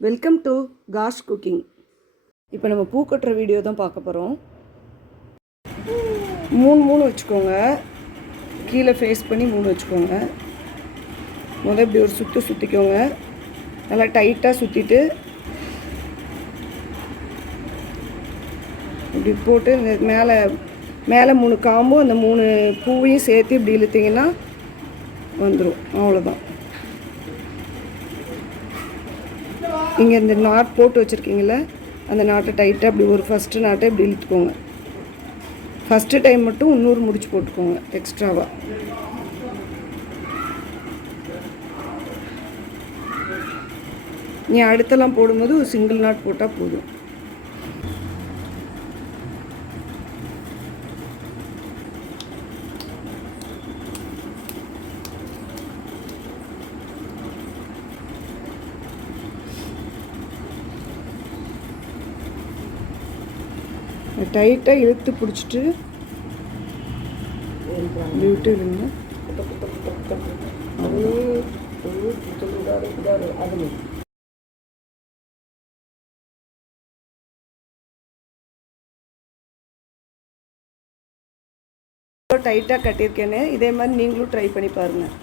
Welcome to cash cooking இப்போ நம்ம பூ கட்டுற வீடியோ தான் பார்க்க போகிறோம் மூணு மூணு வச்சுக்கோங்க. கீழே ஃபேஸ் பண்ணி மூணு வச்சுக்கோங்க. முதல் இப்படி ஒரு சுற்று சுற்றிக்கோங்க நல்லா டைட்டாக சுற்றிட்டு இப்படி போட்டு மேலே மேலே மூணு காம்பும் அந்த மூணு பூவையும் சேர்த்து இப்படி இழுத்தீங்கன்னா வந்துடும் அவ்வளோதான் இங்கே இந்த நாட் போட்டு வச்சுருக்கீங்கள அந்த நாட்டை டைட்டாக இப்படி ஒரு ஃபஸ்ட்டு நாட்டை இப்படி இழுத்துக்கோங்க. ஃபஸ்ட்டு டைம் மட்டும் இன்னொரு முடிச்சு போட்டுக்கோங்க எக்ஸ்ட்ராவாக நீ அடுத்தெல்லாம் போடும்போது ஒரு சிங்கிள் நாட் போட்டால் போதும். டைட்டாக இழுத்து பிடிச்சிட்டு விட்டு இருங்க டைட்டாக கட்டியிருக்கேன்னு இதே மாதிரி நீங்களும் ட்ரை பண்ணி பாருங்கள்